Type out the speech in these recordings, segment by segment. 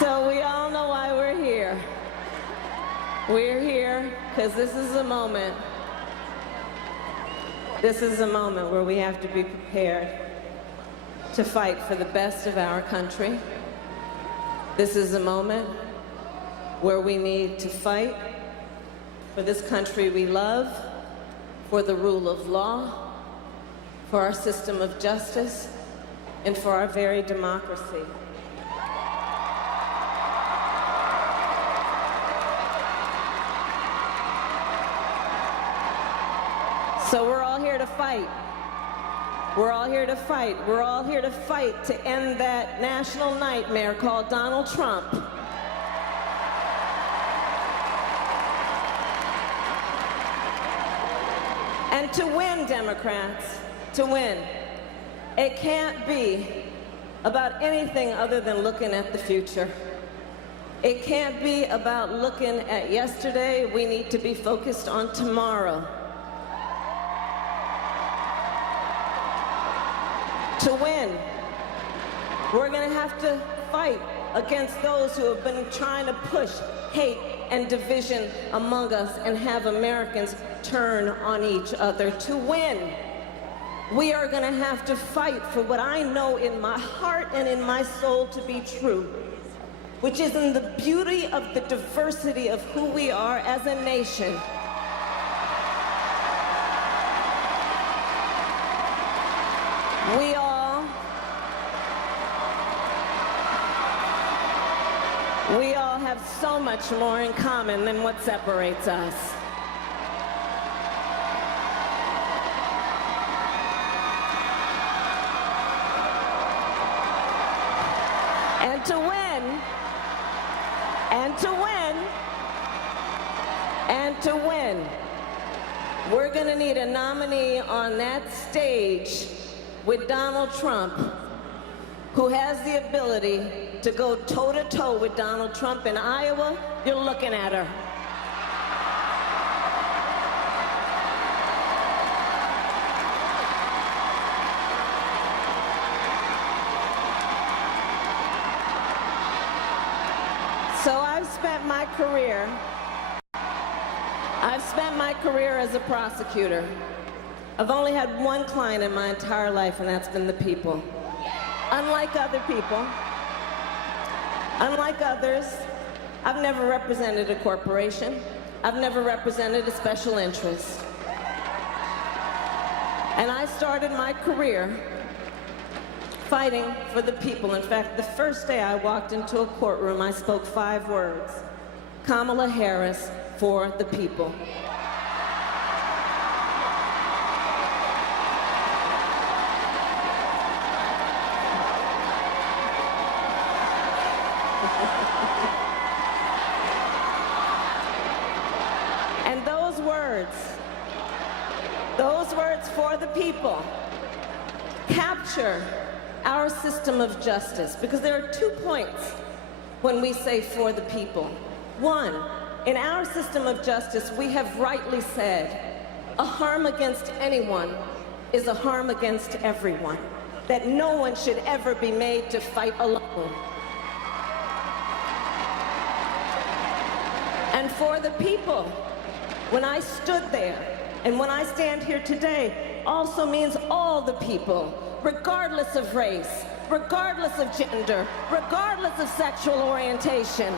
So we all know why we're here. We're here because this is a moment. This is a moment where we have to be prepared to fight for the best of our country. This is a moment where we need to fight for this country we love, for the rule of law, for our system of justice, and for our very democracy. So we're all here to fight. We're all here to fight. We're all here to fight to end that national nightmare called Donald Trump. And to win, Democrats, to win, it can't be about anything other than looking at the future. It can't be about looking at yesterday. We need to be focused on tomorrow. To win, we're going to have to fight against those who have been trying to push hate and division among us and have Americans turn on each other. To win, we are going to have to fight for what I know in my heart and in my soul to be true, which is in the beauty of the diversity of who we are as a nation. We all have so much more in common than what separates us. And to win, and to win, and to win, we're going to need a nominee on that stage with Donald Trump, who has the ability to go toe-to-toe with Donald Trump in Iowa. You're looking at her. So I've spent my career as a prosecutor. I've only had one client in my entire life, and that's been the people. Unlike other people, unlike others, I've never represented a corporation. I've never represented a special interest. And I started my career fighting for the people. In fact, the first day I walked into a courtroom, I spoke 5 words: Kamala Harris for the people. And those words for the people capture our system of justice, because there are 2 points when we say for the people. One, in our system of justice, we have rightly said a harm against anyone is a harm against everyone, that no one should ever be made to fight alone. And for the people, when I stood there, and when I stand here today, also means all the people, regardless of race, regardless of gender, regardless of sexual orientation,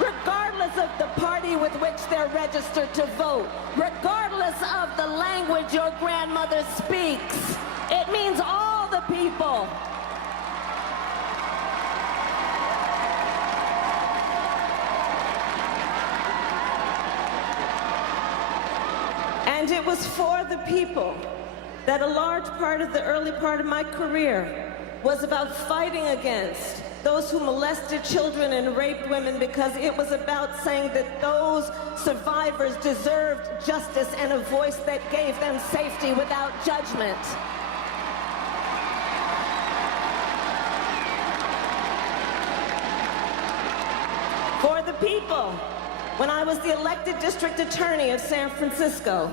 regardless of the party with which they're registered to vote, regardless of the language your grandmother speaks. It means all the people. And it was for the people that a large part of the early part of my career was about fighting against those who molested children and raped women, because it was about saying that those survivors deserved justice and a voice that gave them safety without judgment. For the people, when I was the elected district attorney of San Francisco,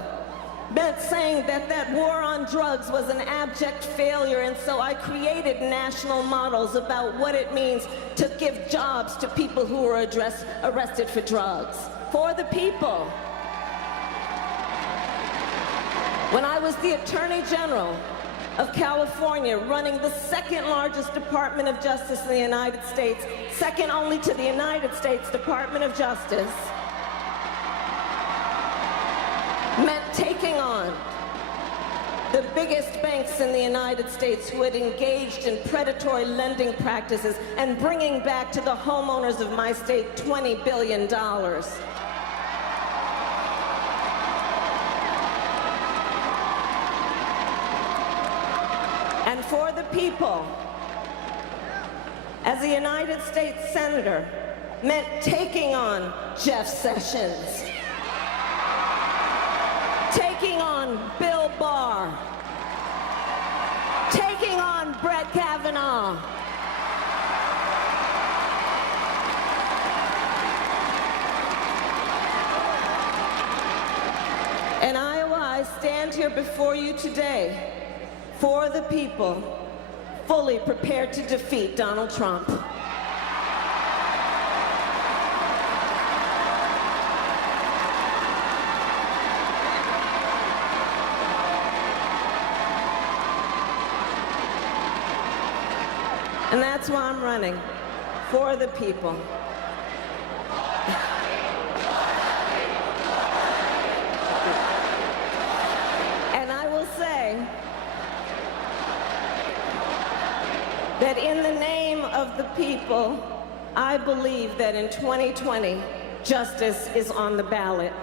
meant saying that that war on drugs was an abject failure, and so I created national models about what it means to give jobs to people who are arrested for drugs. For the people. When I was the Attorney General of California, running the second largest Department of Justice in the United States, second only to the United States Department of Justice, meant taking on the biggest banks in the United States who had engaged in predatory lending practices and bringing back to the homeowners of my state $20 billion. And for the people, as a United States Senator, meant taking on Jeff Sessions, taking on Bill Barr, taking on Brett Kavanaugh, in Iowa, I stand here before you today for the people, fully prepared to defeat Donald Trump. And that's why I'm running, for the people. And I will say that in the name of the people, I believe that in 2020, justice is on the ballot.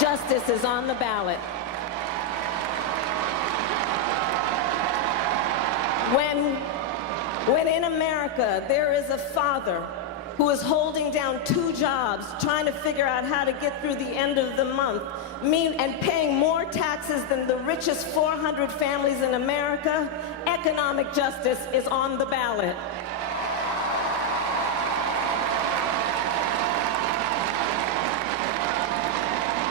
Justice is on the ballot. When in America there is a father who is holding down 2 jobs, trying to figure out how to get through the end of the month, and paying more taxes than the richest 400 families in America, economic justice is on the ballot.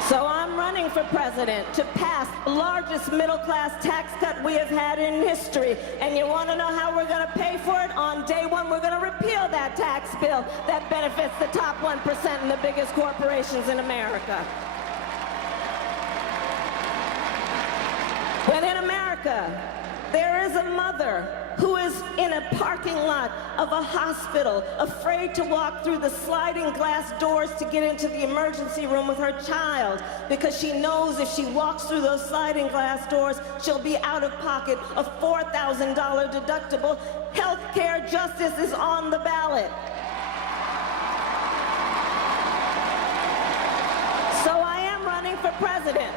So I'm running for president to pass the largest middle-class tax cut we have had in history. And you want to know how we're going to pay for it? On day one, we're going to repeal that tax bill that benefits the top 1% and the biggest corporations in America. When in America, there is a mother who is in a parking lot of a hospital, afraid to walk through the sliding glass doors to get into the emergency room with her child, because she knows if she walks through those sliding glass doors, she'll be out of pocket a $4,000 deductible. Healthcare justice is on the ballot. So I am running for president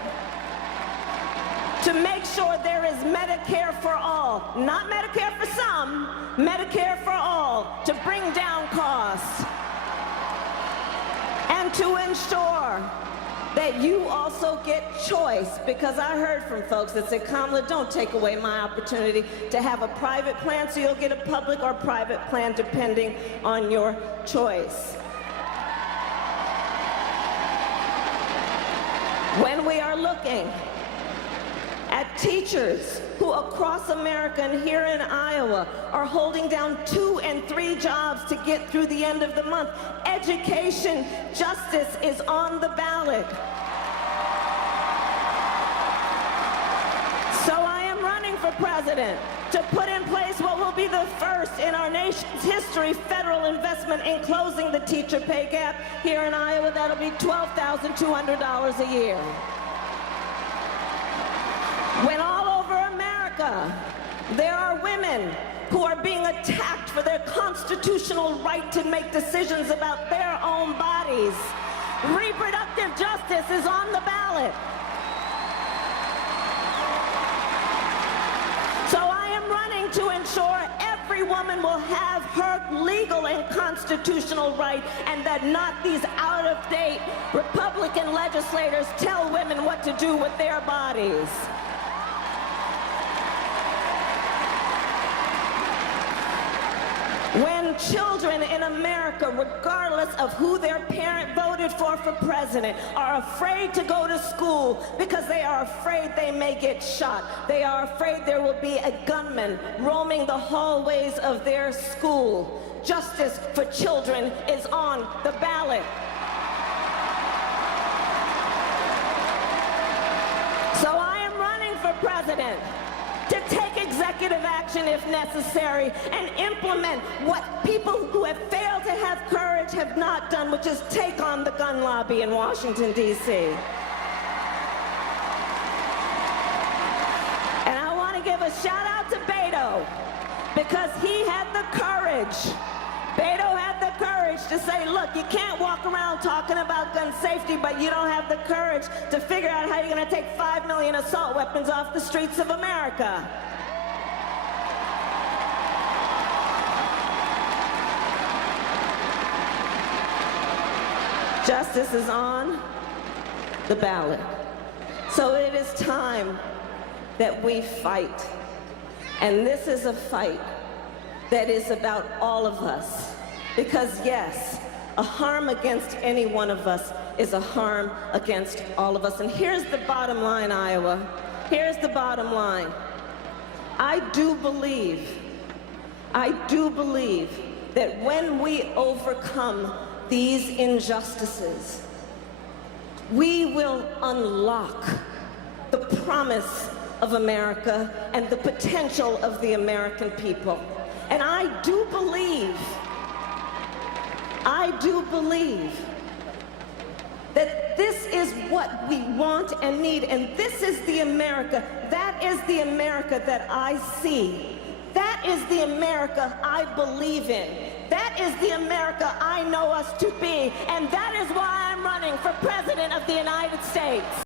to make sure there is Medicare for all. Not Medicare for some, Medicare for all, to bring down costs. And to ensure that you also get choice, because I heard from folks that said, Kamala, don't take away my opportunity to have a private plan, so you'll get a public or private plan depending on your choice. When we are looking at teachers who across America and here in Iowa are holding down 2 and 3 jobs to get through the end of the month, education justice is on the ballot. So I am running for president to put in place what will be the first in our nation's history federal investment in closing the teacher pay gap. Here in Iowa, that'll be $12,200 a year. When all over America, there are women who are being attacked for their constitutional right to make decisions about their own bodies, reproductive justice is on the ballot. So I am running to ensure every woman will have her legal and constitutional right, and that not these out-of-date Republican legislators tell women what to do with their bodies. When children in America, regardless of who their parent voted for president, are afraid to go to school because they are afraid they may get shot. They are afraid there will be a gunman roaming the hallways of their school. Justice for children is on the ballot. So I am running for president to take executive action if necessary and implement what people who have failed to have courage have not done, which is take on the gun lobby in Washington, D.C. And I want to give a shout out to Beto, because he had the courage. Beto had the courage to say, look, you can't walk around talking about gun safety, but you don't have the courage to figure out how you're going to take 5 million assault weapons off the streets of America. Justice is on the ballot. So it is time that we fight. And this is a fight that is about all of us. Because yes, a harm against any one of us is a harm against all of us. And here's the bottom line, Iowa. Here's the bottom line. I do believe that when we overcome these injustices, we will unlock the promise of America and the potential of the American people. And I do believe that this is what we want and need, and this is the America, that is the America that I see. That is the America I believe in. That is the America I know us to be, and that is why I'm running for President of the United States.